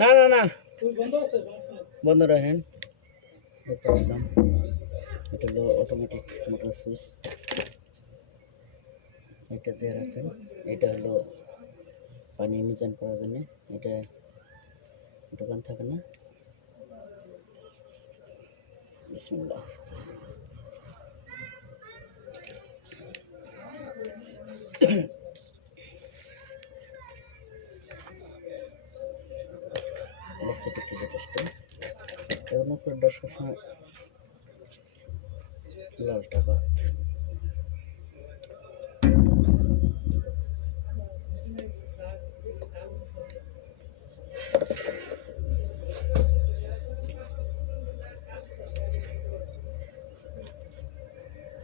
না না না বন্ধ রাখেন। দেখতে আসলাম, এটা হলো অটোমেটিক মোটর সুইচ, এটা দিয়ে রাখেন। এটা হলো পানি মিজান করার জন্য, এটা দোকান থাকে না। বিসমিল্লাহ। বাচ্চাটুকু যথেষ্ট, এর উপরে 10 সময় লাল টাকা।